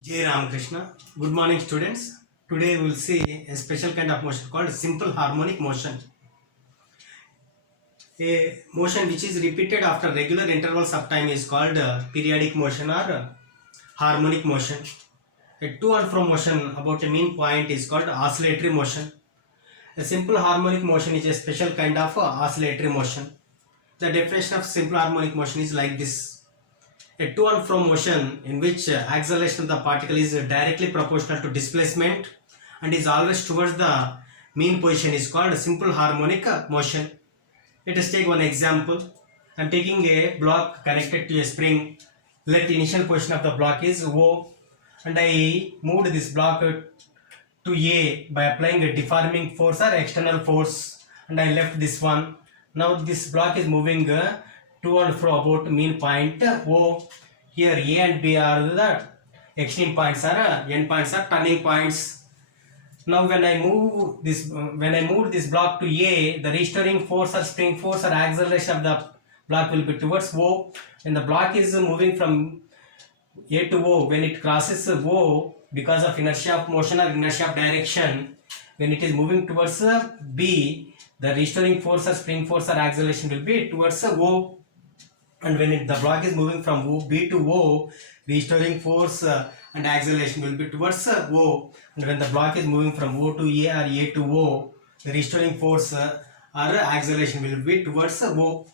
Jai Ramakrishna. Good morning, students. Today we will see a special kind of motion called simple harmonic motion. A motion which is repeated after regular intervals of time is called periodic motion or harmonic motion. A to and from motion about a mean point is called oscillatory motion. A simple harmonic motion is a special kind of oscillatory motion. The definition of simple harmonic motion is like this. A to and from motion in which acceleration of the particle is directly proportional to displacement and is always towards the mean position is called simple harmonic motion. Let us take one example. I am taking a block connected to a spring. Let the initial position of the block is O and I moved this block to A by applying a deforming force or external force and I left this one. Now this block is moving to and fro about mean point O. Here A and B are the extreme points or end points or turning points. Now when I move this block to A, the restoring force or spring force or acceleration of the block will be towards O. When the block is moving from A to O, when it crosses O because of inertia of motion or inertia of direction, when it is moving towards B, the restoring force or spring force or acceleration will be towards O. And when the block is moving from B to O, restoring force and acceleration will be towards O. And when the block is moving from O to A or A to O, the restoring force or acceleration will be towards O.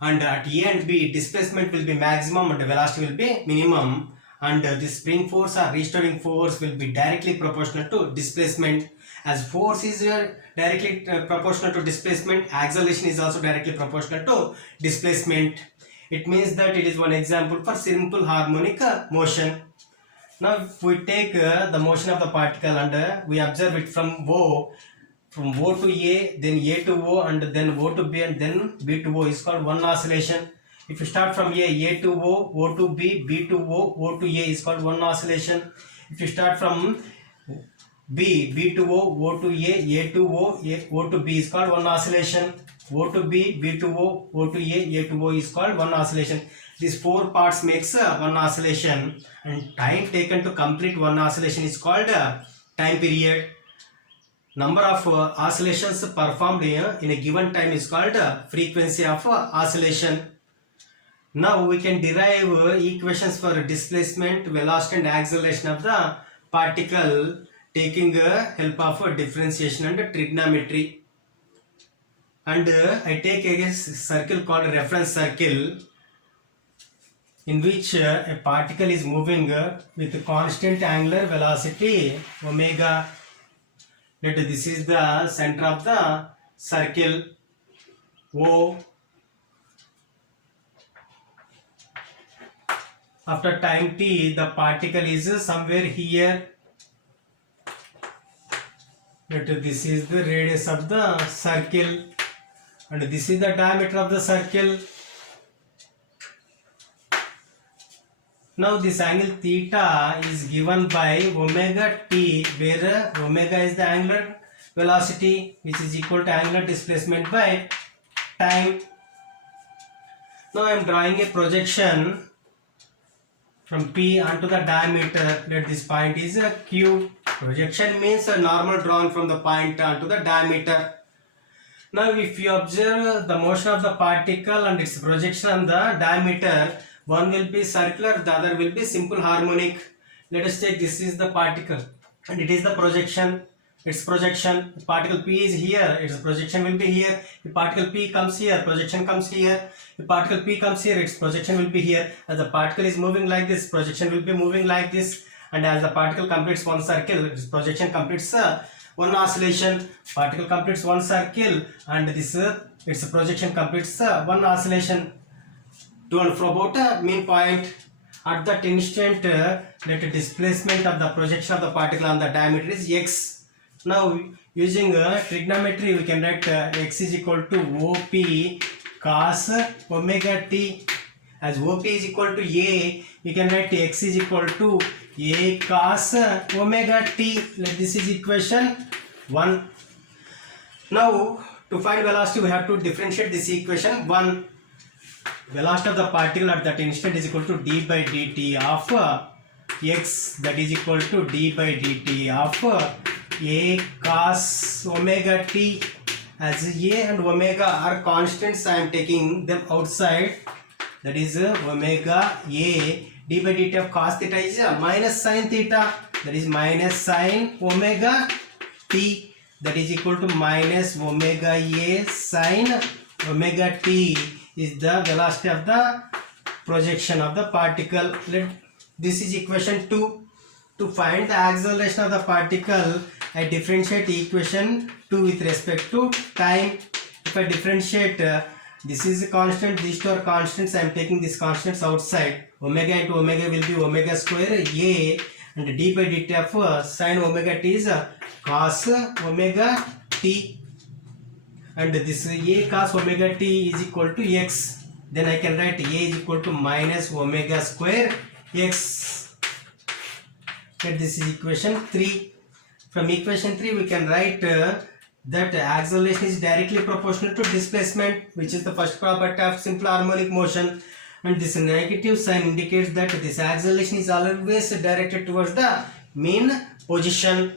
And at A and B, displacement will be maximum and velocity will be minimum. And the spring force or restoring force will be directly proportional to displacement. As force is directly proportional to displacement, acceleration is also directly proportional to displacement. It means that it is one example for simple harmonic motion. Now if we take the motion of the particle and we observe it from O to A, then A to O and then O to B and then B to O is called one oscillation. If you start from A to O, O to B, B to O to A is called one oscillation. If you start from B to O to A to O to B is called one oscillation. O to B, B to O to A to O is called one oscillation. These four parts makes one oscillation and time taken to complete one oscillation is called time period. Number of oscillations performed in a given time is called frequency of oscillation. Now we can derive equations for displacement, velocity and acceleration of the particle taking help of differentiation and trigonometry. And I take a circle called a reference circle in which a particle is moving with constant angular velocity omega. Let this is the center of the circle O. After time t, the particle is somewhere here. Let this is the radius of the circle. And this is the diameter of the circle. Now this angle theta is given by omega t, where omega is the angular velocity which is equal to angular displacement by time. Now I am drawing a projection from P onto the diameter. Let this point is Q. Projection means a normal drawn from the point onto the diameter. Now if you observe the motion of the particle and its projection on the diameter, one will be circular, the other will be simple harmonic. Let us take this is the particle and it is the projection, its projection. The particle P is here, its projection will be here. The particle P comes here, projection comes here. The particle P comes here, its projection will be here. As the particle is moving like this, projection will be moving like this. And as the particle completes one circle, its projection completes one oscillation. Particle completes one circle and this its projection completes one oscillation to and fro about mean point. At that instant, let the displacement of the projection of the particle on the diameter is x. Now using trigonometry, we can write x is equal to OP cos omega t. As OP is equal to A, we can write x is equal to A cos omega t. Let this is equation 1. Now to find velocity, we have to differentiate this equation 1. Velocity of the particle at that instant is equal to d by dt of x, that is equal to d by dt of a cos omega t. As a and omega are constants, I am taking them outside. That is omega a, d by dt of cos theta is minus sin theta, that is minus sin omega t, that is equal to minus omega a sin omega t is the velocity of the projection of the particle. This is equation 2. To find the acceleration of the particle, I differentiate equation 2 with respect to time. If I differentiate, this is a constant, these two are constants, I am taking these constants outside. Omega into omega will be omega square a, and d by dt of sin omega t is cos omega t, and this a cos omega t is equal to x. Then I can write a is equal to minus omega square x. And this is equation 3. From equation 3 we can write that acceleration is directly proportional to displacement, which is the first property of simple harmonic motion, and this negative sign indicates that this acceleration is always directed towards the mean position.